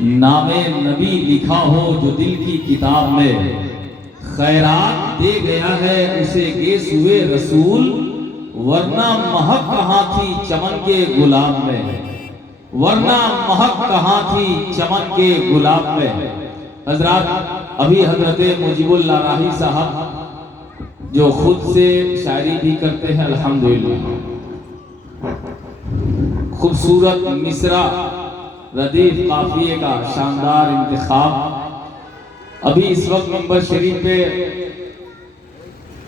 नामे नबी लिखा हो जो दिल की किताब में, खैरात दे गया है उसे गेस हुए रसूल, वरना महक कहाँ थी चमन के गुलाब में, वरना महक कहाँ थी चमन के गुलाब में। हजरत अभी हजरत मुजीबुल लाराही साहब जो खुद से शायरी भी करते हैं, अल्हम्दुलिल्लाह, खूबसूरत मिसरा रदीफ काफिए का शानदार इंतखाब अभी इस वक्त मंबर शरीफ पे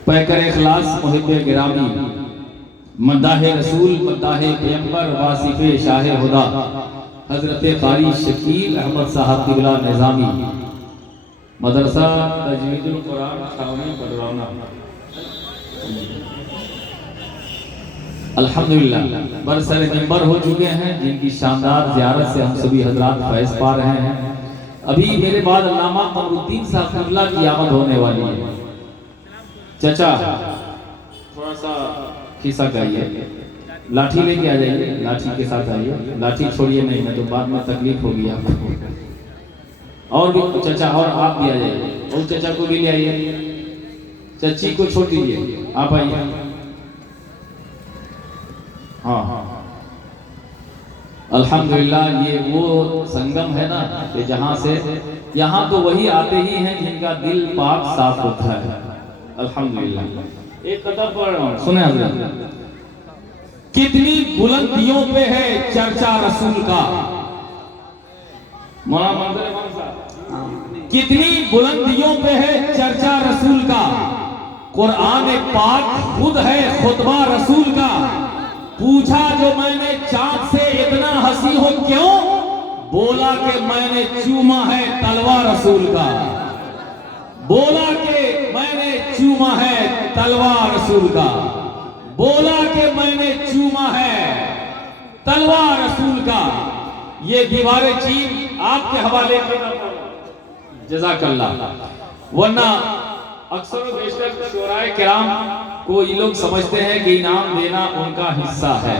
पैकर इखलास मुहिब्बे गिरामी मद्दाहे रसूल मद्दाहे पैगंबर वासिफे शाह हुदा हजरत कारी शकील अहमद साहब किबला निजामी मदरसा तजवीदुल कुरान छावनी बडरौना, अल्हम्दुलिल्लाह बरसर मिंबर हो चुके हैं, जिनकी शानदार ज़ियारत से हम सभी हजरात फैज़ पा रहे हैं। अभी मेरे बाद अल्लामा कमरुद्दीन साहब किबला की आमद होने वाली है। चचा थोड़ा सा खिस्सा गाइए, लाठी लेके आ जाइए, लाठी के साथ आइए, लाठी छोड़िए नहीं, मैं तो बाद में तकलीफ होगी आपको। और भी चचा, और आप भी आ जाइए, और चचा को भी ले आइए, चची को छोड़ दीजिए, आप आइए। हाँ अल्हम्दुलिल्लाह, ये वो संगम है ना कि जहाँ से यहाँ तो वही आते ही हैं जिनका दिल पाक साफ होता है। अल्हम्दुलिल्लाह एक कदम पढ़ रहा हूँ, सुने हज़रत, कितनी बुलंदियों पे है चर्चा रसूल का, मौला मंजर इमाम साहब, कितनी बुलंदियों पे है चर्चा रसूल का, कुरान पाक खुद है खुतबा रसूल का। पूछा जो मैंने चाँद से इतना हंसी हो क्यों, बोला कि मैंने चूमा है तलवार रसूल का, बोला कि मैंने चूमा है तलवार रसूल का, बोला कि मैंने चूमा है तलवार रसूल का। ये दीवारे चीन आपके हवाले करना पड़ा, जज़ाकल्लाह। वरना अक्सर बेशक शोराए किराम को ये लोग समझते हैं कि इनाम देना उनका हिस्सा है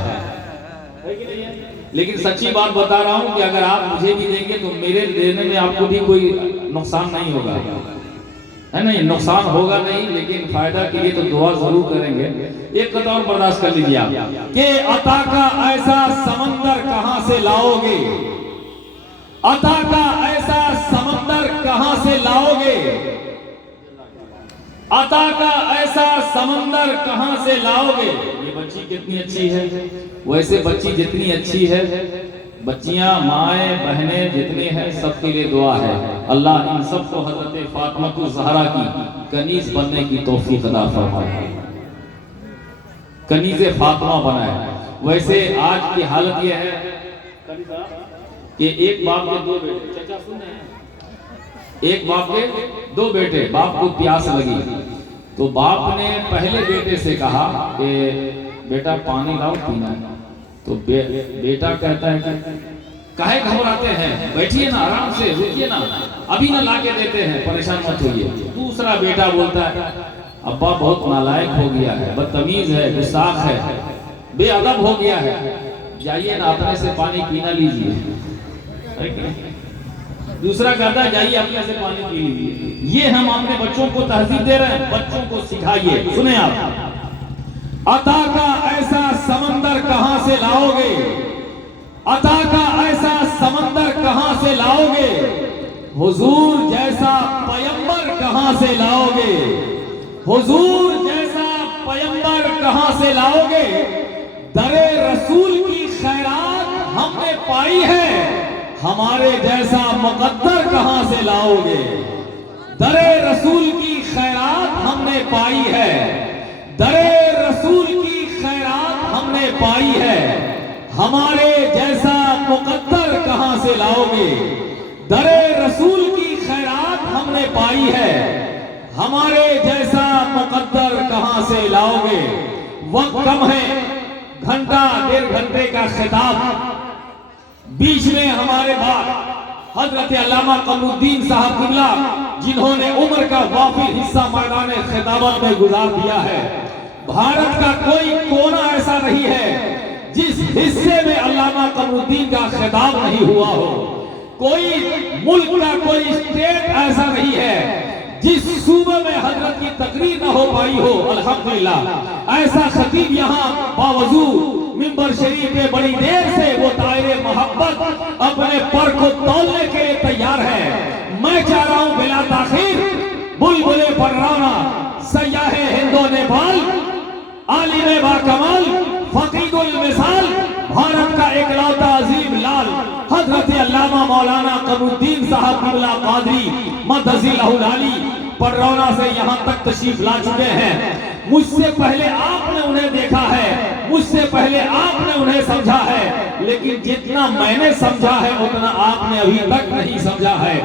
कि नहीं है? लेकिन सच्ची बात बता रहा हूं कि अगर आप मुझे भी देंगे तो मेरे देने में आपको भी कोई नुकसान नहीं होगा, है नहीं, नुकसान होगा नहीं, लेकिन फायदा के लिए तो दुआ जरूर करेंगे। एक कदम और बर्दाश्त कर लीजिए आप कि अता का ऐसा समंदर कहां से लाओगे, अता का ऐसा समंदर कहां से लाओगे, अता का ऐसा समंदर कहां से लाओगे। ये बच्ची कितनी अच्छी है, वैसे बच्ची जितनी अच्छी है, बच्चियां माएँ बहनें जितनी हैं सबके लिए दुआ है, अल्लाह इन सबको हजरत फातिमा ज़हरा की कनीज बनने की तौफीक अता फरमाए, कनीज़े फातिमा बनाए। वैसे आज की हालत यह है कि एक बाप के दो बेटे, चचा सुन रहे हैं, एक बाप के दो बेटे, बाप को प्यास लगी तो बाप ने पहले बेटे से कहा कि बेटा पानी लाओ पीना, तो बेटा कहता है कि काहे घबराते हैं, बैठिए ना, आराम से रुकिए ना, अभी ना लाके देते हैं, परेशान मत होइए। दूसरा बेटा बोलता है अब्बा बहुत नालायक हो गया है, बदतमीज है, गुस्ताख है, बेअदब हो गया है, जाइए ना अपने से पानी पीना लीजिए। दूसरा कहता है जाइए अपने से पानी पी लीजिए। ये हम अपने बच्चों को तहजीब दे रहे हैं, बच्चों को सिखाइए। सुने आप, अता का ऐसा समंदर कहां से लाओगे, अता का ऐसा समंदर कहां से लाओगे, हुजूर जैसा पैगंबर कहां से लाओगे, हुजूर जैसा पैगंबर कहां से लाओगे। दरे रसूल की खैरात हमने पाई है, हमारे जैसा मुकद्दर कहां से लाओगे। दरे रसूल की खैरात हमने पाई है, दरे रसूल की खैरात हमने पाई है, हमारे जैसा मुकद्दर कहां से लाओगे। दरे रसूल की खैरात हमने पाई है, हमारे जैसा मुकद्दर कहां से लाओगे। वक्त कम है, घंटा डेढ़ घंटे का खिताब, बीच में हमारे बाद हजरत अल्लामा कमरुद्दीन साहब किबला जिन्होंने उम्र का वाफिर हिस्सा मैदान खिताबत में गुजार दिया है। भारत का कोई कोना ऐसा नहीं है जिस हिस्से में अल्लामा कमरुद्दीन का खिताब नहीं हुआ हो। कोई मुल्क का कोई स्टेट ऐसा नहीं है जिस सूबे में हजरत की तकरीर न हो पाई हो। अल्हम्दुलिल्लाह ऐसा खतीब यहाँ बावजूद मिंबर शरीफ पे बड़ी देर से वो दायरे मोहब्बत अपने पर को तोलने के लिए तैयार है। मैं चाह रहा हूँ बिला ताखीर बुलबुले परराना सयाहे हिंदो नेपाल आलिम बाकमाल फकीदुल मिसाल भारत का एकलौता अजीम लाल हजरत अल्लामा मौलाना कमरुद्दीन साहब किबला कादरी मदजिलहुल आली पररौना से यहाँ तक तशरीफ ला चुके हैं। मुझसे पहले आपने उन्हें देखा है, मुझसे पहले आपने उन्हें समझा है, लेकिन जितना मैंने समझा है उतना आपने अभी तक नहीं समझा है।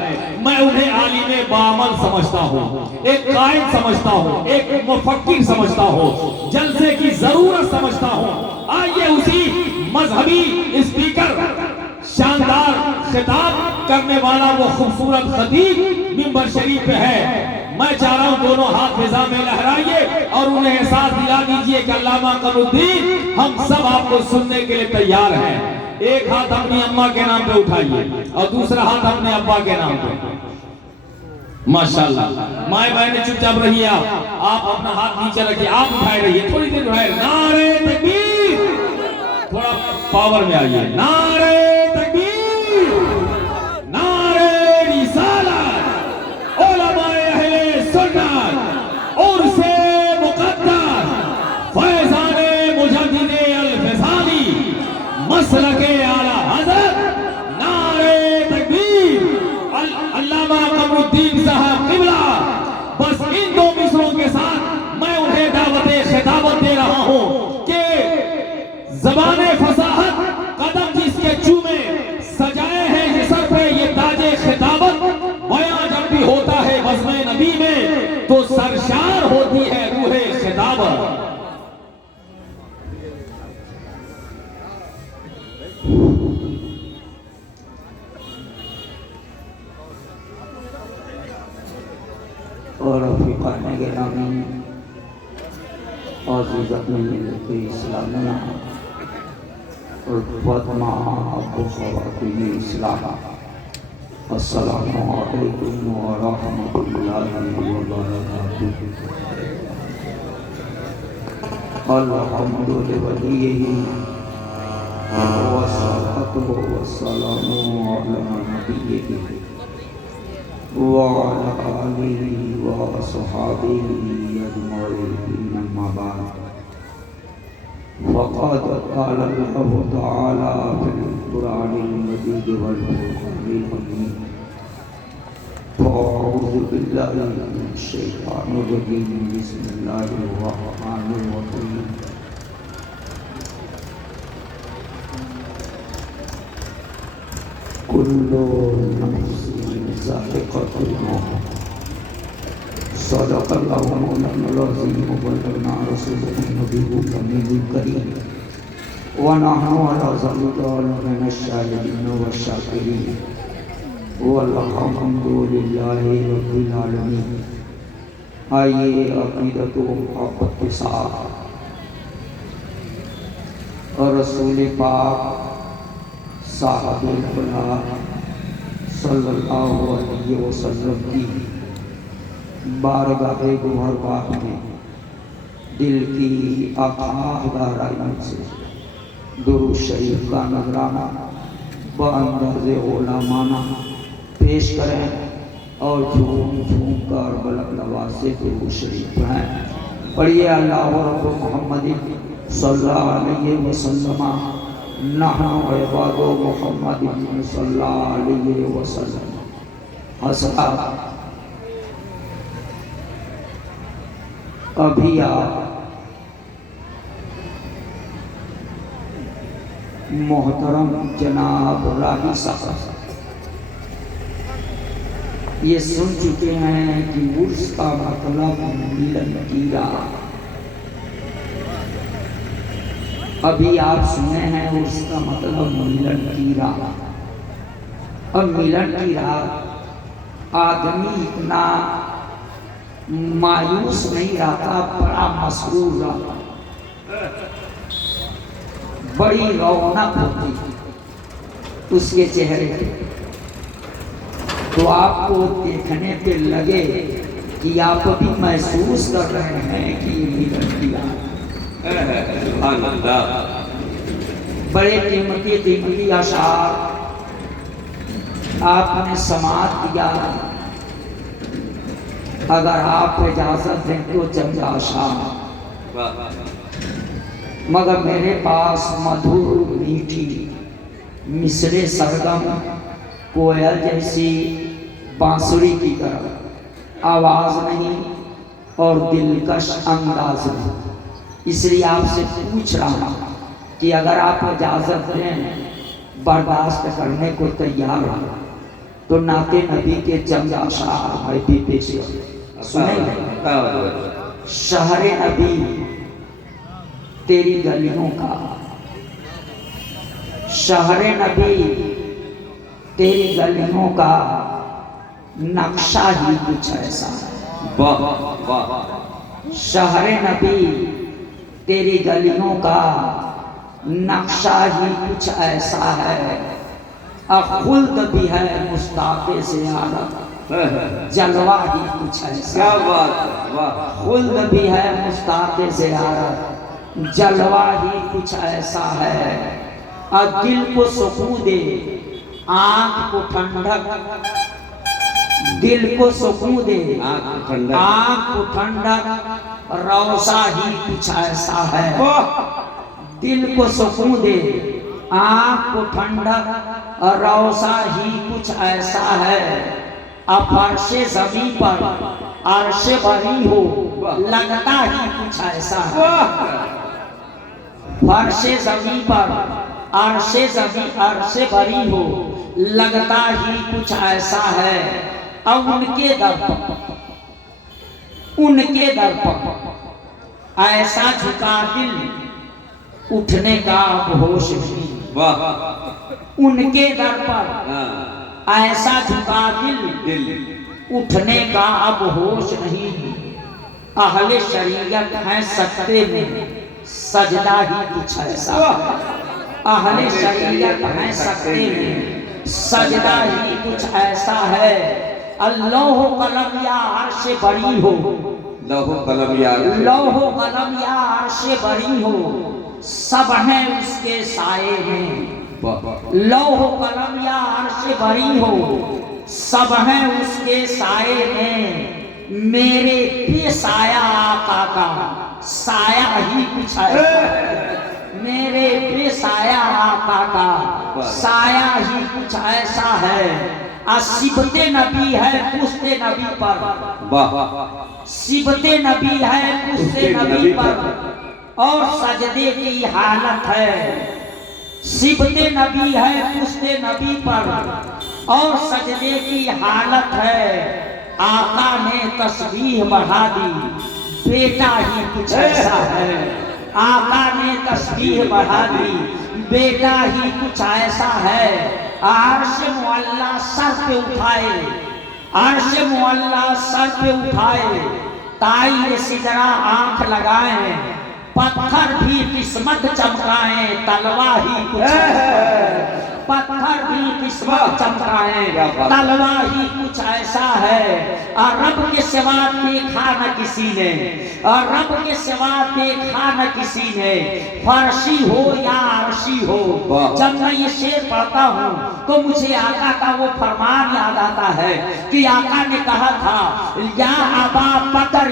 मैं उन्हें आलिम बामल समझता हूँ, एक कायद समझता हूँ, एक मुफक्किर समझता हूँ, जलसे की जरूरत समझता हूँ। आइए उसी मजहबी स्पीकर शानदार खिताब करने वाला वो खूबसूरत खतीब मिंबर शरीफ पे है। मैं चाह रहा हूँ दोनों हाथ फिजा में लहराइए और उन्हें एहसास दिला दीजिए कि अल्लामा कमरुद्दीन हम सब आपको सुनने के लिए तैयार हैं। एक हाथ अपनी अम्मा के नाम पे उठाइए और दूसरा हाथ अपने अब्बा के नाम पे। माशाल्लाह माए बहने चुपचाप रहिए, आप अपना हाथ नीचे रखिए, आप उठाए रहिए, थोड़ी देर उठाए। नारे तकबीर, थोड़ा पावर में आइए। नारे तकबीर, नारे रिसालत, उलमाए अहले सुन्नत और से मुक़द्दस फैज़ाने मुजद्दिदे अल-फ़िज़ाली मसलके आला हज़रत। नारे तकबीर, अल्लामा कमरुद्दीन साहब किबला। बस इन दो मिसरों के साथ मैं उन्हें दावते खिताबत दे रहा हूँ कि ज़बाने फसाहत कदम जिसके चूमे सजाए हैं ये सर पे ये ताजे खिताबत। बयां जब भी होता है बज़्म नबी में तो सरशार होती है रूहे खिताबत। और अफ़ीक़ान गिरामी अज़ीज़ात इस्लामिया और फ़ातिमा अबू ख़वातीन इस्लाम, अस्सलामु अलैकुम व रहमतुल्लाहि व बरकातुहू। अल्हम्दुलिल्लाहि वलिय्यिही वस्सलातु वस्सलामु अला नबिय्यिही व अला आलिहि व अस्हाबिही अजमईन, अम्मा बाद। फ़क़द क़ाल अल्लाहु तआला फ़िल क़ुरआनिल मजीद वल फ़ुरक़ानिल हमीद। अऊज़ु बिल्लाहि मिनश शैतानिर रजीम, बिस्मिल्लाहिर रहमानिर रहीम। कुल्लु नफ्सिन ज़ाइक़तुल मौत। सदक़ल्लाहु मौलानाल अज़ीम व बल्लगना रसूलुहुन नबियुल अमीनुल करीम व नहनु अला ज़ालिका मिनश शाहिदीन व शाकिरीन वल्हम्दुलिल्लाहि रब्बिल आलमीन। आइए अक़ीदत व मोहब्बत के साथ और रसूल पाक साहबुल हुदा सल्लल्लाहु अलैहि वसल्लम की बारगाह गुहरगाह में दिल की अथाह गहराइयों से दुरूद शरीफ का नजराना बअंदाज़े उलमाना पेश करें और झूम झूम कर बुलंद आवाज़ से दुरूद शरीफ पढ़ें। पढ़िए अल्लाह रब्बु मुहम्मद सल्लल्लाहु अलैहि वसल्लम नहनु इबादु मुहम्मद सल्लल्लाहु अलैहि वसल्लम। हसना अभी आप मोहतरम जनाब राही साहब ये सुन चुके हैं कि उर्स का मतलब मिलन की रात। अभी आप सुने हैं उर्स का मतलब मिलन की रात। अब मिलन की रात आदमी इतना मायूस नहीं रहता, बड़ा मसरूर रहता, बड़ी रौनक होती उसके चेहरे पे। तो आपको देखने पे लगे कि आप भी महसूस कर रहे हैं कि ये मिलन किया। बड़े कीमती अशार आपने समाप्त किया। अगर आप इजाजत दें तो चंद अशार, मगर मेरे पास मधुर मीठी मिसरे सरगम कोयल जैसी बांसुरी की तरह आवाज नहीं और दिलकश अंदाज नहीं। इसलिए आपसे पूछ रहा हूं कि अगर आप इजाजत दें, बर्दाश्त करने को तैयार हो, तो नाते नबी के चंद अशार मैं भी पेश करूं। सुनेंगे। शहरे नबी तेरी गलियों का, शहरे नबी तेरी गलियों का नक्शा ही कुछ ऐसा है। वाह वाह। शहरे नबी तेरी गलियों का नक्शा ही कुछ ऐसा है। खुल्द भी है मुस्ताक़े से आला, जलवा ही कुछ ऐसा। क्या बात, वाह। खुल्द भी है मुस्ताक़े से आला, जलवा ही कुछ ऐसा है। और दिल को सुकून दे, आँख को ठंडक, दिल को सुकून दे, आँख को ठंडक, रौसा ही कुछ ऐसा है। दिल को सुकून दे, आँख को ठंडक, रौसा ही कुछ ऐसा है। अब फर्शे ज़मीं पर अर्शे बरी हो, लगता ही कुछ ऐसा है। फर्शे ज़मीं पर अर्शे बरी हो, लगता ही कुछ ऐसा है। अब उनके दर पर ऐसा झुका दिल, उठने का अब होश नहीं। वाह। उनके दर पर ऐसा झुका दिल, उठने का अब होश नहीं। अहले शरीयत है सत्ते में, सजदा ही कुछ ऐसा। अहले शरीयत है सत्ते में, सजदा ही कुछ ऐसा है। अल्लाह कलम या अर्श बरी हो, लौह कलम या अर्श बरी हो, सब है उसके साए में। लौह कलम या अर्श बरी हो, सब है उसके साए में। मेरे बेसाया आका का साया ही कुछ है। मेरे बेसाया आका का साया ही कुछ ऐसा है। सिबते नबी है पुश्ते नबी पर, सिबते नबी है पुश्ते नबी पर, और सजदे की हालत है। सिबते नबी है पुश्ते नबी पर, और सजदे की हालत है। आका ने तस्बीह बढ़ा दी, बेटा ही कुछ ऐसा है। आका ने तस्बीह बढ़ा दी, बेटा ही कुछ ऐसा है। अर्श मुअल्ला सर पे उठाए, अर्श मुअल्ला सर पे उठाए, ताई सिदरा आंख लगाए, पत्थर भी किस्मत चमकाए, तलवा ही कुछ है। पत्थर भी किस्मत चमकाए, तलवा ही कुछ ऐसा है। और रब के सिवा देखा न किसी ने, और रब के सिवा देखा न किसी ने। फर्शी हो या अर्शी हो, जब मैं ये शेर पढ़ता हूँ तो मुझे आका का वो फरमान याद आता है कि आका ने कहा था, या अबा बकर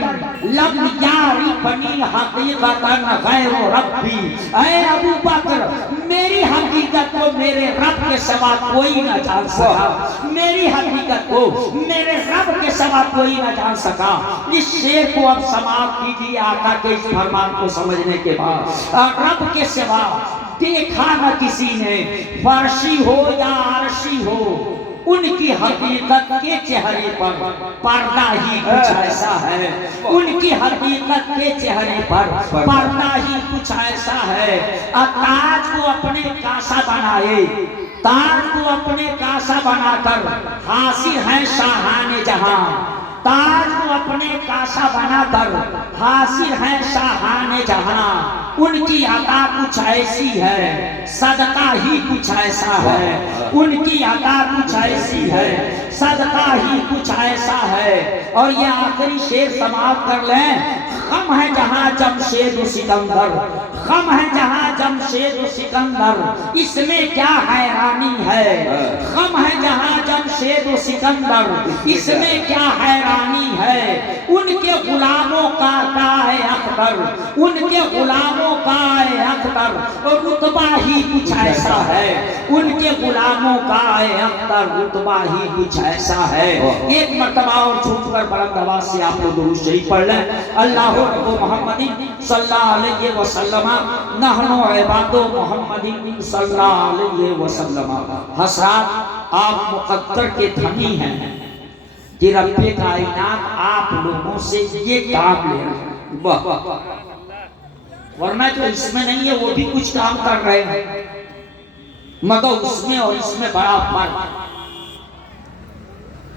लम यारी बनी हकीकतन गैर रब्बी। ऐ अबू बकर, मेरी हकीकत को मेरे रब के सिवा कोई न जान सका। मेरी हकीकत को मेरे रब के सिवा कोई न जान सका। इस शेर को अब समाप्त कीजिए आका के इस फरमान को समझने के बाद। रब के सिवा देखा न किसी ने, फर्शी हो या अर्शी हो, उनकी हकीकत के चेहरे पर पर्दा ही कुछ ऐसा है। उनकी हकीकत के चेहरे पर पर्दा ही कुछ ऐसा है। ताज को अपने कासा बनाए, ताज को अपने कासा बनाकर हासिल है शाहाने जहां। ताज को अपने कासा बनाकर हासिल है शाहाने जहां। उनकी अता कुछ ऐसी है, सदका ही कुछ ऐसा है। उनकी अता कुछ ऐसी है, सदका ही कुछ ऐसा है। और ये आखिरी शेर समाप्त कर लें। खम है जहां जमशेद सिकंदर, खम है जहां जमशेद सिकंदर, इसमें क्या हैरानी है। खम है जहां जमशेद सिकंदर, इसमें क्या हैरानी है। उनके गुलामों का है अख्तर, उनके गुलामों का है अख्तर, और रुतबा ही कुछ ऐसा है। उनके गुलामों का है अख्तर, रुतबा ही कुछ ऐसा है। एक मर्तबा और छूटकर बुलंद आवाज से आप लोग दुरूद शरीफ पढ़ लें। अल्लाह मुहम्मदिन सल्लल्लाहु अलैहि वसल्लम, नहनु इबादो मुहम्मदिन सल्लल्लाहु अलैहि वसल्लम। हज़रात, आप मुक़द्दर के धनी हैं कि रब्बे कायनात आप लोगों से ये काम ले रहे हैं। वरना जो इसमें नहीं है वो भी कुछ काम कर रहे हैं, मगर उसमें और इसमें बड़ा फर्क।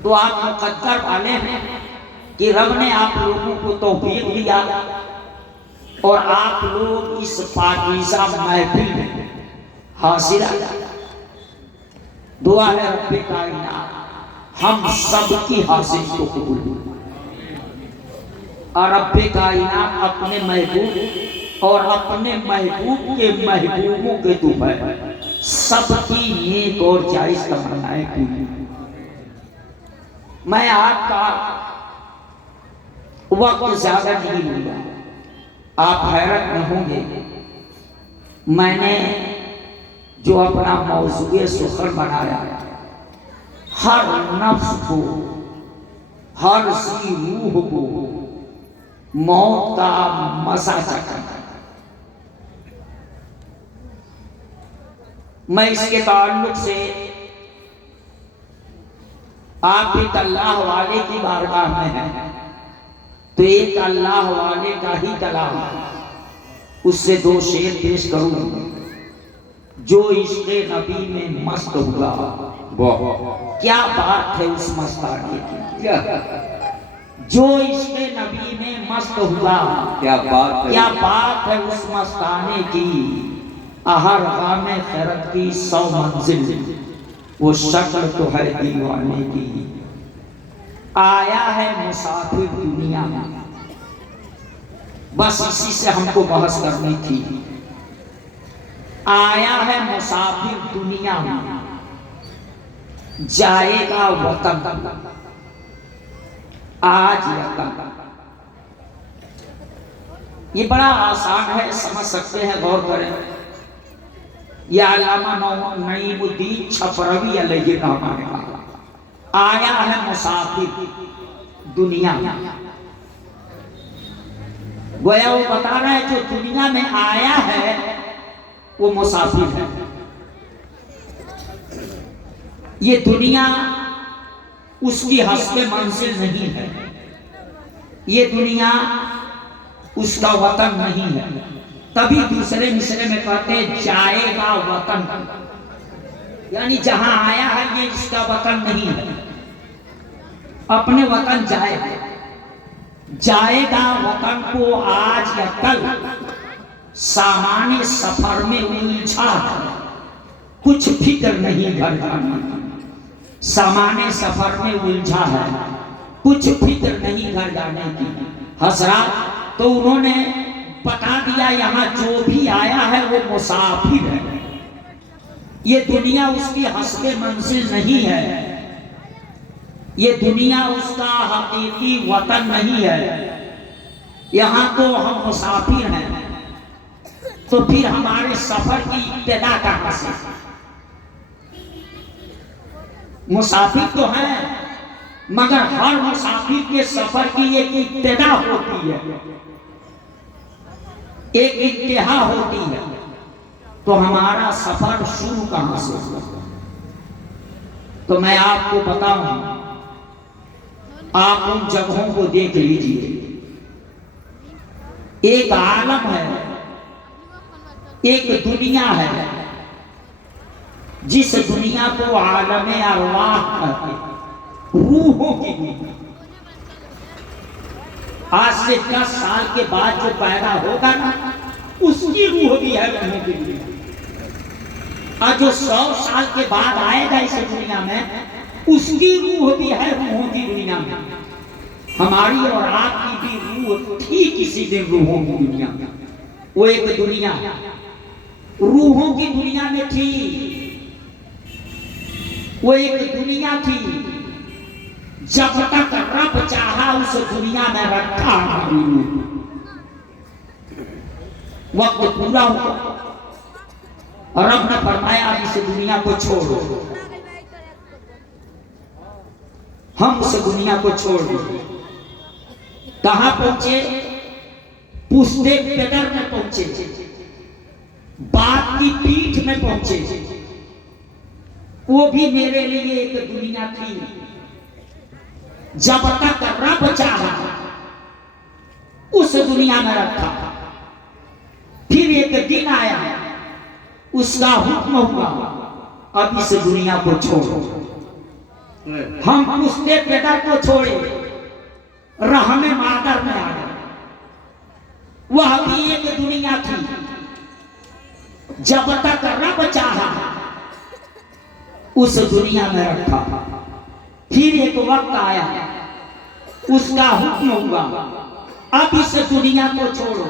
तो आप मुक़द्दर वाले हैं कि रब ने आप लोगों को तौफीक दिया और आप लोग इस पाकीज़ा महफिल में हासिल। दुआ है रब्बे कायनात हम सब की हासिल को कबूल, और रब्बे कायनात अपने महबूब और अपने महबूब के महबूबों के दुआ सबकी नेक और जायज तमन्नाएं पूरी। मैं आपका वक्त ज्यादा नहीं लूंगा, आप हैरत में होंगे। मैंने जो अपना मौजूए सुखर बनाया, हर नफ्स को, हर सी रूह को मौत का मजा चखना। मैं इसके ताल्लुक से आप एक अल्लाह वाले की बारगाह में हैं, तो एक अल्लाह वाले का ही कलाम, उससे दो शेर पेश करूं। जो इश्क़े नबी में मस्त हुआ, क्या बात है उस मस्ताने की। क्या जो इश्क़े नबी में मस्त हुआ, क्या बात है, क्या बात है उस मस्ताने की। आहर गामे खैरत की 100 मंजिल, वो शक्ल तो है दीवाने की। आया है मुसाफिर दुनिया में, बस इसी से हमको बहस करनी थी। आया है मुसाफिर दुनिया में, जाएगा वतन आज या कल। ये बड़ा आसान है, समझ सकते हैं, गौर करें। यह अल्लामा नईमुद्दीन छपरवी अलैहिर्रहमा ने कहा, आया है मुसाफिर दुनिया में। गोया वो बता रहा है जो दुनिया में आया है वो मुसाफिर है। ये दुनिया उसकी हस्ते मंजिल नहीं है, ये दुनिया उसका वतन नहीं है। तभी दूसरे मिसरे में कहते जाएगा वतन, यानी जहां आया है ये इसका वतन नहीं है, अपने वतन जाएगा वतन को आज या कल। सामान्य सफर में उलझा है, कुछ फिक्र नहीं घर जाने की। सामान्य सफर में उलझा है, कुछ फिक्र नहीं घर जाने की। हज़रात, तो उन्होंने बता दिया यहाँ जो भी आया है वो मुसाफिर है। ये दुनिया उसकी हस्बे मंजिल नहीं है, ये दुनिया उसका हकीकी वतन नहीं है। यहाँ तो हम मुसाफिर हैं, तो फिर हमारे सफर की इब्तिदा कहाँ से। मुसाफिर तो है, मगर हर मुसाफिर के सफर की एक इब्तिदा होती है, एक इंतहा होती है। तो हमारा सफर शुरू कहां से हुआ? तो मैं आपको बताऊं, आप उन जगहों को देख लीजिए। एक आलम है, एक दुनिया है, जिस दुनिया को आलम अरवाह कहते हैं, रूहों की दुनिया। आज से 10 साल के बाद जो पैदा होगा ना, उसकी रूह भी है रहने के लिए। और जो 100 साल के बाद आएगा इस दुनिया में, उसकी रूह भी है रूहों की दुनिया में। हमारी और आपकी भी रूह थी किसी दिन रूहों की दुनिया में। वो एक दुनिया रूहों की दुनिया में थी। वो एक दुनिया थी, जब तक रब चाहा उस दुनिया में रखा हमारी रूह। वक्त पूरा हुआ, रब ने फरमाया इस दुनिया को छोड़ो। हम उस दुनिया को छोड़ दिए। कहां पहुंचे? पुश्ते पेडर में पहुंचे, बाप की पीठ में पहुंचे। वो भी मेरे लिए एक दुनिया थी, जब तक रब चाहा उस दुनिया में रखा। फिर एक दिन आया, उसका हुक्म हुआ अब इस दुनिया को छोड़ो। हम पुश्ते पेडर को छोड़े, रहमे मादर में आ गए। वह भी एक दुनिया थी, जब तक रब चाहा उस दुनिया में रखा। फिर एक वक्त आया, उसका हुक्म हुआ अब इस दुनिया को छोड़ो।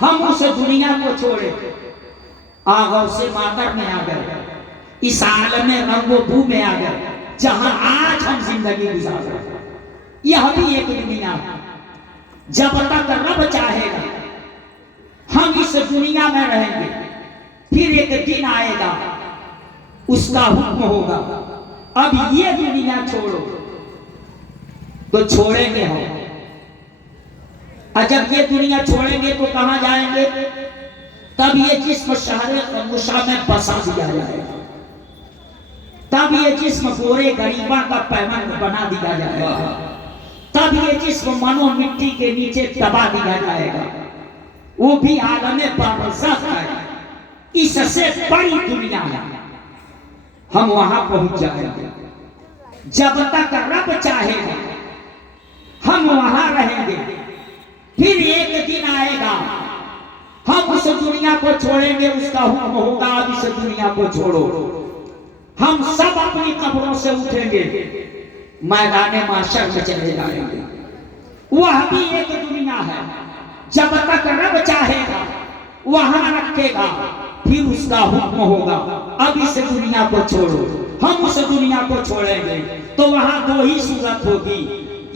हम उस दुनिया को छोड़े, आगौ से मादर में आ गए, इस आलम में रंगो बू में आ गए, जहां आज हम जिंदगी गुजार रहे हैं। यह भी एक दुनिया है, जब तक रब चाहेगा हम इस दुनिया में रहेंगे। फिर एक दिन आएगा, उसका हुक्म होगा अब ये दुनिया छोड़ो, तो छोड़ेंगे हम। और जब ये दुनिया छोड़ेंगे तो कहां जाएंगे? तब ये जिस्म शहर खमोशा में बसा दिया जाएगा। तब ये जिस्म गोरे गरीबा का पैमान बना दिया जाएगा। तब ये जिस्म मनो मिट्टी के नीचे दबा दिया जाएगा। वो भी आलमे बरज़ख है, इससे बड़ी दुनिया है। हम वहां पहुंच जाएंगे। जब तक रब चाहेगा हम वहां रहेंगे। फिर एक दिन आएगा, हम उस दुनिया को छोड़ेंगे, उसका हुक्म होगा अब इस दुनिया को छोड़ो। हम सब अपनी कब्रों से उठेंगे, मैदान माशर में चले जाएंगे। वह भी एक दुनिया है, जब तक रब चाहेगा वहां रखेगा। फिर उसका हुक्म होगा अब इस दुनिया को छोड़ो। हम उस दुनिया को छोड़ेंगे तो वहां दो ही सूरत होगी,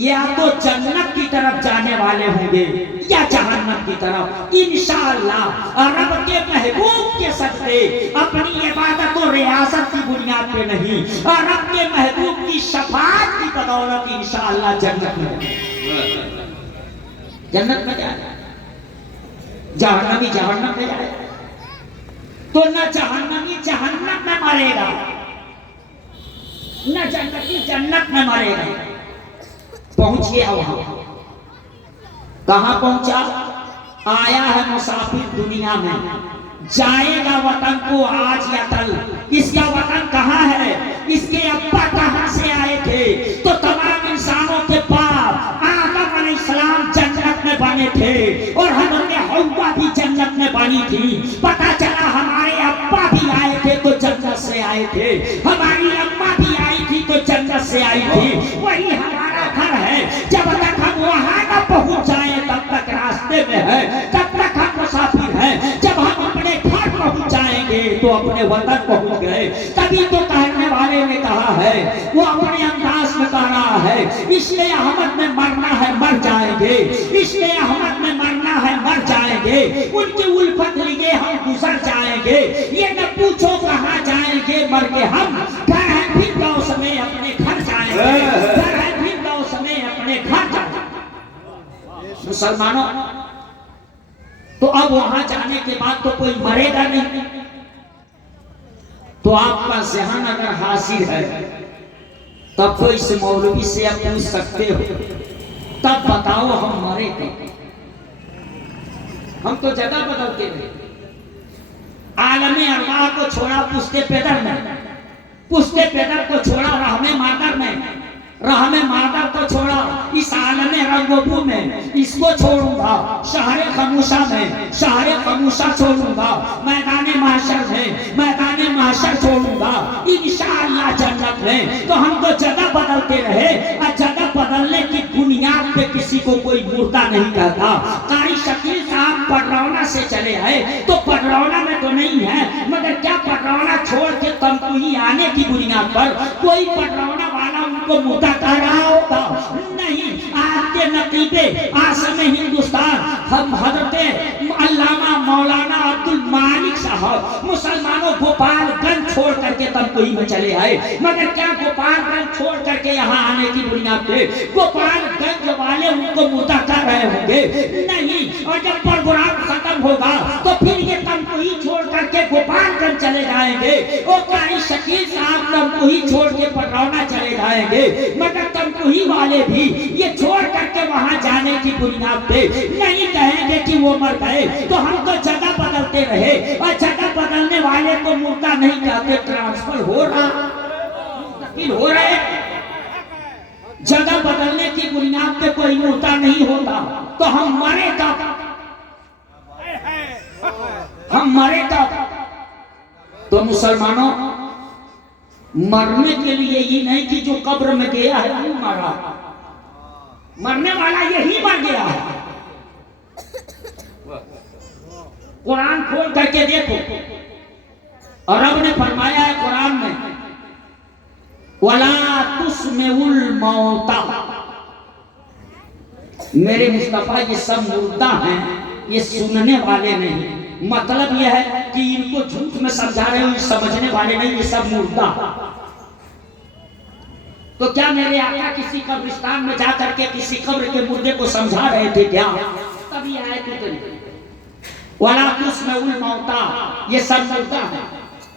या तो जन्नत की तरफ जाने वाले होंगे या जहन्नम की तरफ। इंशाअल्लाह रब के महबूब के सदक़े, अपनी इबादत और रियासत की बुनियाद पे नहीं, रब के महबूब की शफाअत की बदौलत इंशाअल्लाह जन्नत में जाए। जहन्नमी जहन्नम में जाए तो न जहन्नमी जहन्नम में मरेगा, न जन्नती जन्नत में मरेगा। पहुंच गया वहां। कहां पहुंचा? आया है मुसाफिर दुनिया में, जाएगा वतन को आज या कल। इसका वतन कहां है? इसके अब्बा कहां से आए थे? तो तमाम इंसानों के बाप आदम अलैहिस्सलाम जन्नत में बने थे और हज़रत हव्वा भी जन्नत में बनी थी। पता चला हमारे अब्बा भी आए थे तो जन्नत से आए थे, हमारी अम्मा भी आई थी तो जन्नत से आई थी। वही हमारा घर है। जब तक हम वहां न पहुंच जाए तब तक रास्ते में है, तब तक हम मुसाफिर हैं। जब हम अपने घर पहुंच जाएंगे तो अपने वतन पहुंच गए। तभी तो कहने वाले ने कहा है, वो अपने अंदाज में कह रहा है, इश्क़े अहमद में मरना है मर जाएंगे, इश्क़े अहमद में मरना है मर जाएंगे, उनकी उल्फत लिए हम गुजर जाएंगे। ये न पूछो कहां जाएंगे मर के हम, घर है फिर गौस में अपने घर जाएंगे, घर है फिर गौस में अपने घर जाएंगे। मुसलमानों, तो अब वहां जाने के बाद तो कोई मरेगा नहीं। तो आपका ज़हन अगर हासिल है तब तो इस मौलवी से आप पूछ सकते हो, तब बताओ हम मरे कब? हम तो जगह बदलते रहे। आलमे अरवाह को छोड़ा पुश्ते पेडर में, पुश्ते पेडर को छोड़ा रहमे मादर में, रहमे मादर को छोड़ा इस आलमे रंग अरगोबू में इसको छोड़ूंगा, शहर खमूशा में शहर खमूशा छोड़ूंगा, मैदान महशर में मैदान महशर छोड़ूंगा, इंशाअल्लाह जन्नत में। तो हम तो जगह बदलते रहे और जगह बदलने की बुनियाद पे किसी को कोई मुर्दा नहीं कहता। कारी शकील साहब पटरौना से चले आए तो पटरौना में तो नहीं है, मगर क्या पटरौना छोड़ के तमकुही आने की बुनियाद पर कोई पटरौना वाला उनको मुर्दा कह रहा होगा? नहीं। आज के नकीबे आसम हिंदुस्तान हम हजरते अल्लामा मौलाना अब्दुल मालिक साहब मुसलमानों गोपालगंज छोड़ करके तमकुही में चले आए, मगर क्या गोपालगंज छोड़ करके यहाँ आने की बुनियाद पे गोपालगंज वाले उनको मुर्दा कर रहे होंगे? नहीं। और जब प्रोग्राम खत्म होगा तो फिर ये तमकुही छोड़ करके गोपालगंज चले जाएंगे, वो कारी शकील साहब तमकुही छोड़ के पटरौना चले जाएंगे, मगर तमकुही वाले भी ये छोड़ करके वहां जाने की बुनियाद पे नहीं कहेंगे कि वो मर गए। तो हम तो जगह बदलते रहे और जगह बदलने वाले को मुर्दा नहीं कहते। ट्रांसफर हो रहा हो रहे, जगह बदलने की बुनियाद पे कोई मुर्दा नहीं होता। तो हम मरे कब? हम मरे कब? तो मुसलमानों, मरने के लिए ही नहीं कि जो कब्र में गया है वो मरा, मरने वाला यही मर गया है। कुरान खोल करके देखो, और रब ने फरमाया है कुरान में, वला तुस्मिउल मौता। मेरे मुस्तफा ये सब मुर्दा हैं, ये सुनने वाले नहीं। मतलब यह है कि इनको झूठ में समझा रहे हो, समझने वाले नहीं, ये सब मुर्दा। तो क्या मेरे आका किसी कब्रिस्तान में जाकर के किसी कब्र के मुर्दे को समझा रहे थे क्या? तभी आए थे वाला तुस्मिउल मौता, ये सब मुर्दा है,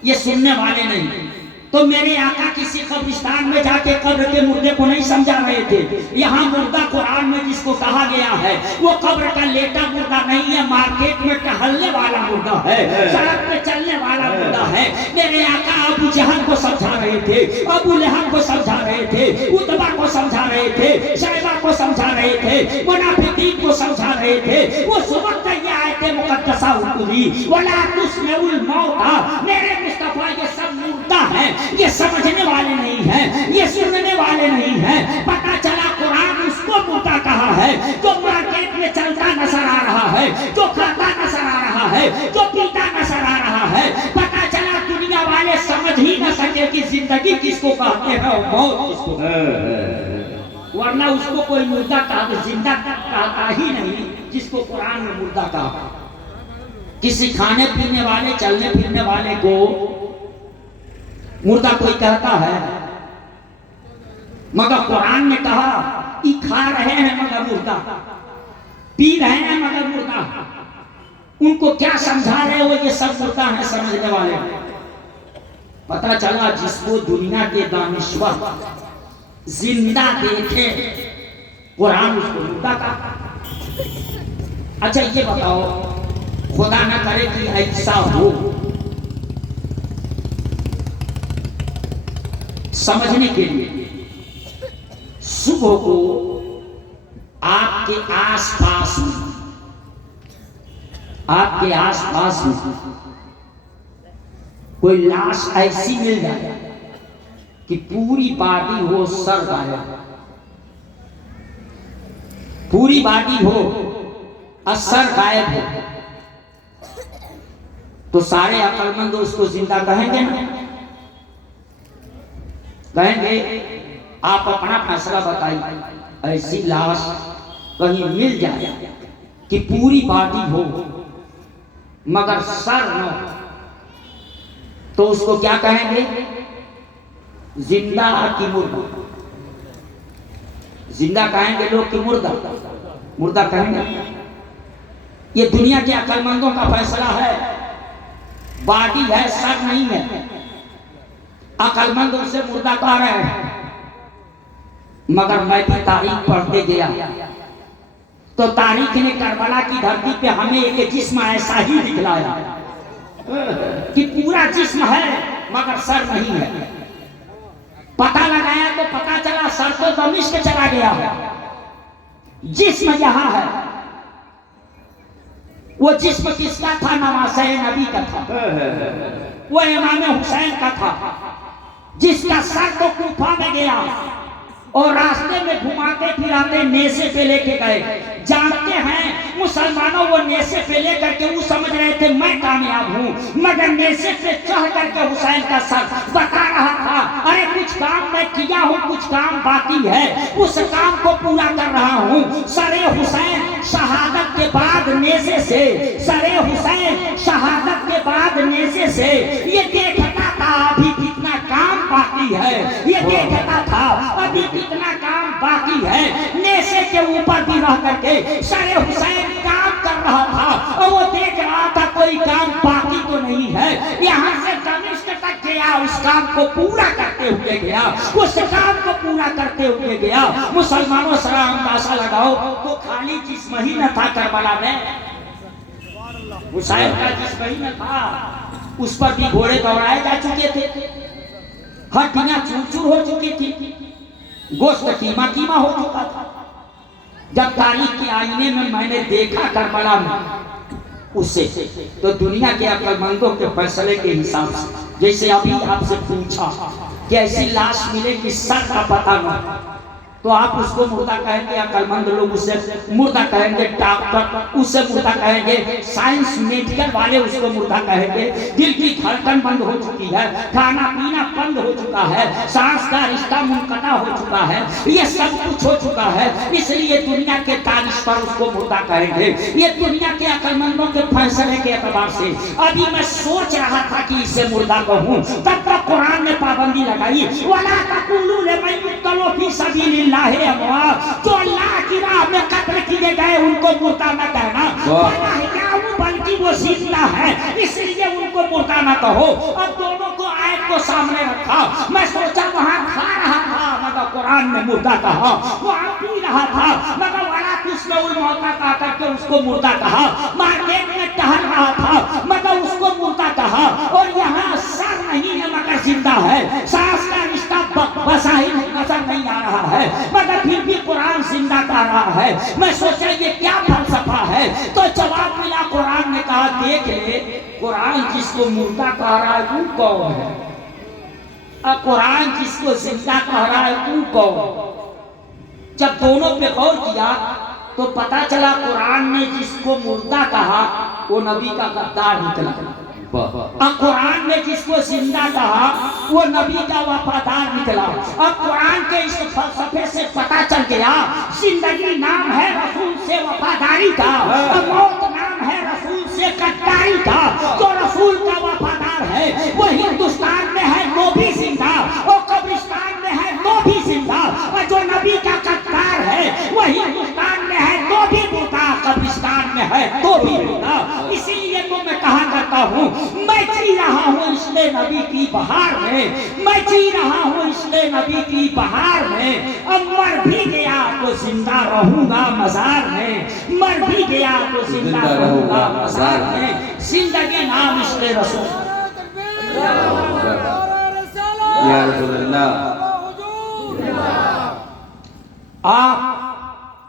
ये सुनने वाले नहीं। तो मेरे आका किसी कब्रिस्तान में जाके कब्र के मुर्दे को नहीं समझा रहे थे। यहाँ मुर्दा कुरान में जिसको कहा गया है वो कब्र का लेटा मुर्दा नहीं है, मार्केट में टहलने वाला मुर्दा है, सड़क पे चलने वाला मुर्दा है। मेरे आका अबू जहल को समझा रहे थे, अबू लहब को समझा रहे थे, उतबा को समझा रहे थे, शैबा को समझा रहे थे, मुनाफिकीन को समझा रहे थे। वो सुबह तक ये आयते मुकद्दसा उतरी, वला तुस्मिउल मौता। मेरे मुस्तफा ये सब मुर्दा है, ये समझने वाले नहीं हैं, ये सुनने वाले नहीं हैं। पता चला कुरान उसको मुर्दा कहा है जो मार्केट में चलता नजर आ रहा है, जो खाता नजर आ रहा है, जो पीता नजर आ रहा है। पता चला दुनिया वाले समझ ही न सके कि जिंदगी किसको कहते हैं और मौत किसको, वरना उसको कोई मुर्दा कहा, जिंदा कहता ही नहीं जिसको कुरान में मुर्दा कहा। किसी खाने पीने वाले चलने फिरने वाले को मुर्दा कोई कहता है, मगर कुरान ने कहा कि खा रहे हैं मगर मुर्दा, पी रहे हैं मगर मुर्दा। उनको क्या समझा रहे हो? ये सब मुर्दा है समझने वाले। पता चला जिसको दुनिया के दानिश्वर जिंदा देखे कुरान उसको मुर्दा कहा। अच्छा ये बताओ, खुदा न करे कि ऐसा हो, समझने के लिए सुबह को आपके आसपास में कोई लाश ऐसी मिल जाए कि पूरी बॉडी हो, सर गायब, पूरी बॉडी हो और सर गायब हो, तो सारे अक्लमंद उसको जिंदा कहेंगे ना? कहेंगे? आप अपना फैसला बताइए। ऐसी लाश कहीं मिल जाए कि पूरी बॉडी हो मगर सर न हो, तो उसको क्या कहेंगे? जिंदा कि मुर्दा? जिंदा कहेंगे लोग कि मुर्दा? मुर्दा कहेंगे। ये दुनिया के अक्लमंदों का फैसला है। बॉडी है, सर नहीं है। अक्लमंद उसे मुर्दा कह रहे हैं। मगर मैं भी तारीख पढ़ते गया तो तारीख ने करबला की धरती पे हमें एक जिस्म ऐसा ही दिखलाया कि पूरा जिस्म है मगर सर नहीं है। पता लगाया तो पता चला सर तो दमिश्क चला गया है। जिस्म यहाँ है, वो जिस्म किसका था? नवासे नबी का था, वो इमाम हुसैन का था, जिसका सर तो कूफा में गया और रास्ते में घुमाते फिराते नेसे पे लेके गए। जानते हैं मुसलमानों, वो नेसे पे लेकर के वो समझ रहे थे मैं कामयाब हूँ, मगर नेसे पे चढ़ करके हुसैन का सर बता रहा था अरे कुछ काम मैं किया हूँ, कुछ काम बाकी है, उस काम को पूरा कर रहा हूँ। सरे हुसैन शहादत के बाद नेसे से, सरे हुसैन शहादत के बाद नेसे से ये देखता था अभी कितना काम बाकी है, ये देखता था अभी कितना काम बाकी है। नेसे के ऊपर भी रह करके सरे हुसैन काम कर रहा था और वो देख रहा था कोई काम बाकी तो नहीं है। यहाँ से दमिश्क तक गया, उस काम को पूरा करते हुए गया, उस काम को पूरा करते हुए गया। मुसलमानों सरा अंदाजा लगाओ तो खाली जिस्म ही न था करबला में, हुसैन का जिस्म ही न था, उस पर भी घोड़े दौड़ाए जा चुके थे, हड्डियां चूर चूर हो चुकी थी, गोश्त कीमा कीमा हो चुका था। जब तारीख के आईने में मैंने देखा करबला में उससे, तो दुनिया के अक्लमंदों के फैसले के हिसाब से, जैसे अभी आपसे पूछा कि ऐसी लाश मिले कि सर का पता न, तो आप उसको मुर्दा कहेंगे, अक्लमंद लोग उसे मुर्दा कहेंगे, डॉक्टर उसे मुर्दा कहेंगे, साइंस मेडिकल वाले उसको मुर्दा कहेंगे। दिल की धड़कन बंद हो चुकी है, खाना पीना बंद हो चुका है, सांस का रिश्ता मुनक़ता हो चुका है, ये सब कुछ हो चुका है, इसलिए दुनिया के तारीख पर उसको मुर्दा कहेंगे। ये दुनिया के अक्लमंदों के फैसले के एतबार से अभी मैं सोच रहा था कि इसे मुर्दा कहूँ, तब तक कुरान ने पाबंदी लगाई, वला तक़ूलू लिमन युक़्तलू फ़ी सबीलिल्लाह, जो अल्लाह की राह में कत्ल किए गए उनको मुर्दा न कहना, बल्कि वो जिंदा है इसलिए उनको मुर्दा न कहो। अब दोनों को आयत को सामने रखा, मैं सोचा वहां खा रहा था मगर कुरान ने मुर्दा कहा, वहां पी रहा था मगर वाला कुस्मउल मौता कहा करके उसको मुर्दा कहा, मार्केट में टहल रहा था मगर उसको मुर्दा कहा, और यहाँ सर नहीं है मगर जिंदा है, सांस का रिश्ता बसा ही नजर नहीं आ रहा है मगर फिर भी कुरान जिंदा कर रहा है। मैं सोचा ये क्या फलसफा है, तो जवाब मिला, कुरान ने कहा देख ले, कुरान जिसको मुर्दा कह रहा है वो कौन है, अब कुरान जिसको जिंदा कह रहा है वो कौन। जब दोनों पे गौर किया तो पता चला कुरान ने जिसको मुर्दा कहा वो नबी का गद्दार निकला, अब कुरान ने जिसको जिंदा कहा वो नबी का वफादार निकला। अब कुरान के इस फलसफे से पता चल गया जिंदगी नाम है रसूल से वफादारी का, मौत नाम है रसूल से गद्दारी का। जो रसूल का वफादार है वो हिंदुस्तान में है तो भी जिंदा, और कब्रिस्तान में है तो भी जिंदा, और जो नबी का गद्दार है वो हिंदुस्तान में है तो भी मुर्दा, कब्रिस्तान में है तो भी मुर्दा। इसीलिए तो मैं कहा करता हूँ मैं जी रहा हूँ इसलिए नबी की बहार में, मैं जी रहा हूँ इसलिए नबी की बहार में। अब मर भी गया तो जिंदा रहूंगा मजार में, मर भी गया तो जिंदा रहूंगा मजार में। जिंदगी नाम इसलिए रसूल। आप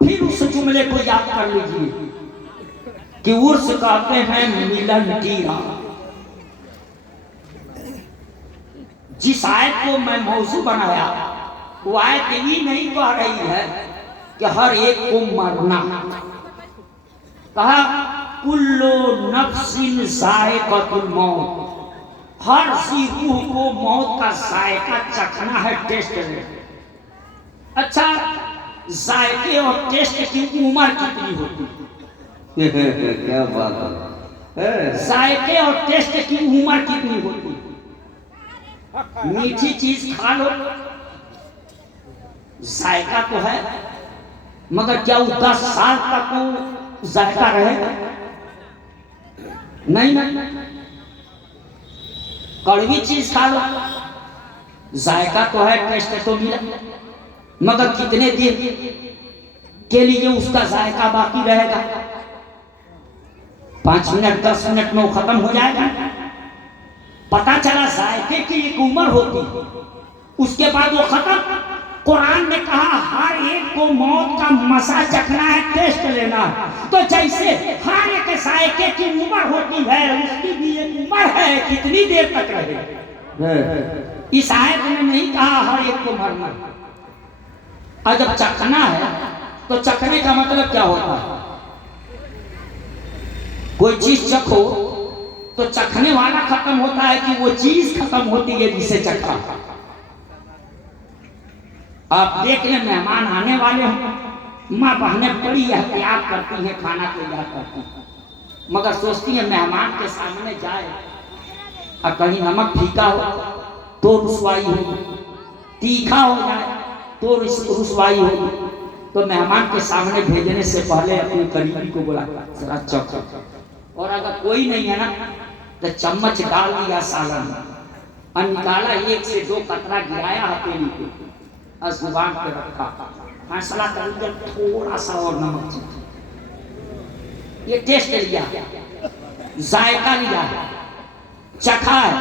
फिर उस जुमले को याद कर लीजिए कि उर्स कहते हैं मिलन की रात। जिस आयत को मैं मौजू बनाया वो आयत ये नहीं कह रही है कि हर एक को मरना, कहा कुल्लू नफ्सिन ज़ाइक़तुल मौत, हर सी रूह को मौत का जायका चखना है, टेस्ट है। अच्छा, जायके और टेस्ट की उम्र कितनी होती है? क्या बात है, जायके और टेस्ट की उम्र कितनी होती? मीठी चीज खा लो जायका तो है मगर क्या वो 10 साल तक वो जायका रहेगा? नहीं ना। कड़वी चीज खा लो जायका तो है, टेस्ट तो मिला, मगर कितने दिन के लिए उसका जायका बाकी रहेगा? 5 मिनट 10 मिनट में वो खत्म हो जाएगा। पता चला जायके की एक उम्र होती, उसके बाद वो खत्म। कुरान ने कहा हर एक को मौत का मजा चखना है, टेस्ट लेना है। तो जैसे हर एक जायके की उम्र होती है, उसकी भी एक उम्र है, कितनी देर तक रहे। इस आयत में नहीं कहा हर एक को मरना। और जब चखना है तो चखने का मतलब क्या होता है? कोई चीज चखो तो चखने वाला खत्म होता है कि वो चीज खत्म होती है जिसे चखा। आप देख लें, मेहमान आने वाले हों, माँ बहनें बड़ी एहतियात करती हैं, खाना तैयार करती हैं, मगर सोचती हैं मेहमान के सामने जाए और कहीं नमक फीका हो तो रुसवाई हो, तीखा हो जाए तो रुसवाई हो। तो मेहमान के सामने भेजने से पहले अपने करीबी को बोला जरा चखो, और अगर कोई नहीं है ना तो चम्मच डाल दिया सालन में और निकाला, 1 से 2 कतरा गिराया हथेली पे और जुबान पे रखा, फैसला कर लिया थोड़ा सा और नमक चाहिए। ये टेस्ट लिया, जायका लिया, चखा है,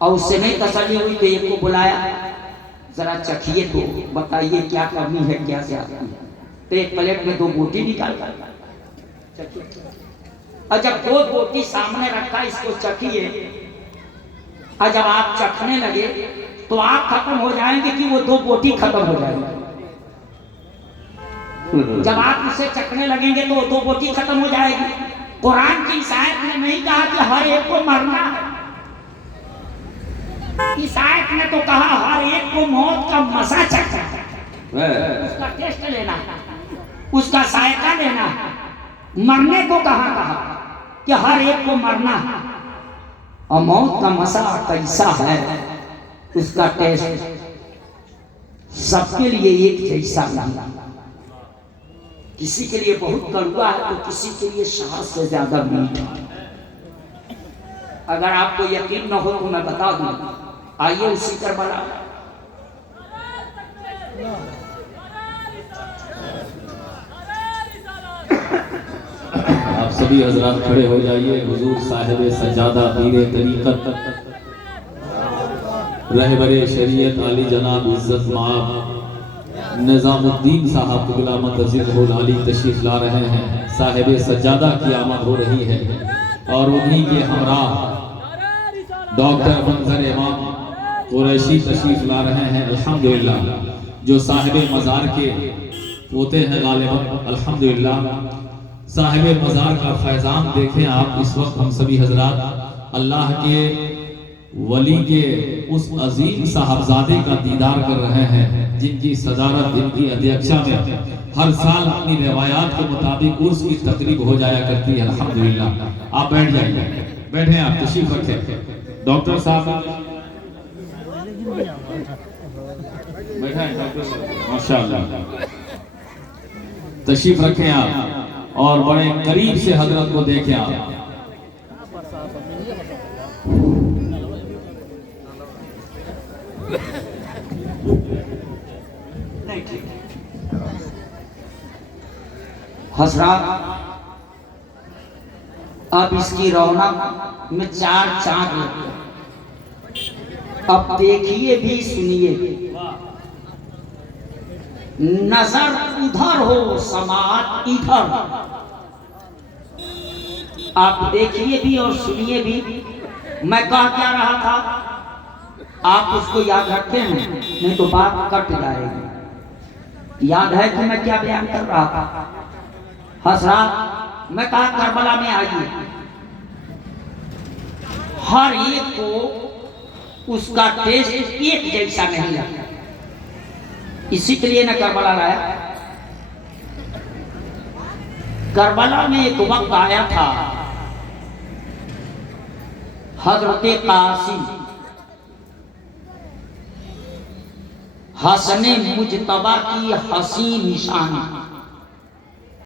और उससे नहीं तसल्ली हुई तो एक को बुलाया, जरा चखिए तो बताइए क्या कमी है, क्या ज्यादा है। तो एक प्लेट में 2 बोटी निकाल, और जब 2 बोटी सामने रखा, इसको चखिए, और जब आप चखने लगे तो आप खत्म हो जाएंगे कि वो 2 बोटी खत्म हो जाएंगे। जब आप इसे चखने लगेंगे तो 2 बोटी खत्म हो जाएगी। कुरान की इस आयत ने नहीं कहा कि हर एक को मरना है, इस आयत ने तो कहा हर एक को मौत का मजा चखना है, उसका टेस्ट लेना, उसका जायका लेना। मरने को कहा कि हर एक को मरना, और मौत का मजा कैसा है, उसका टेस्ट सबके लिए एक जैसा नहीं। किसी के लिए बहुत कड़वा है तो किसी के लिए शहद से ज्यादा मीठा। अगर आपको यकीन न हो तो मैं बता दूं, आइए उसी करबला। आप सभी हजरात खड़े हो जाइए। हुजूर साहिब सज्जादा पीरे तरीकत रहबरे शरीयत आली जनाब इज्जत माब निजामुद्दीन साहब तुगला मुतज़िल आली तशरीफ ला रहे हैं। साहिब सज्जादा की आमद हो रही है और उन्हीं के हमरा डॉक्टर मंजर इमाम कुरैशी तशरीफ ला रहे हैं अल्हम्दुलिल्लाह, जो साहिब मज़ार के पोते हैं गालिबन अल्हम्दुलिल्लाह। साहिब मज़ार का फैज़ान देखें आप। इस वक्त हम सभी हजरात अल्लाह के वली के उस अजीम साहबजादे का दीदार कर रहे हैं, जिनकी सदारत, जिनकी अध्यक्षता में हर साल अपनी रिवायात के मुताबिक उर्स की तकरीब हो जाया करती है अल्हम्दुलिल्लाह। आप बैठ जाइए, बैठे आप, तशरीफ रखें। डॉक्टर साहब बैठा है, डॉक्टर साहब माशाअल्लाह, तशरीफ रखें आप और बड़े करीब से हजरत को देखें आप। हजरात, अब इसकी रौनक में 4 चांद लगते हैं। अब देखिए भी सुनिए भी, नजर उधर हो समात इधर। आप देखिए भी और सुनिए भी। मैं कह क्या रहा था, आप उसको याद रखते हैं, नहीं तो बात कट जाएगी। याद है कि मैं क्या बयान कर रहा था? हजरात, मैं कहा करबला में आइए, हर एक को उसका टेस्ट एक जैसा नहीं लगता, इसी के लिए न करबला लाया। करबला में एक वक्त आया था, हजरत कासिम हसने मुजतबा की हसीन निशानी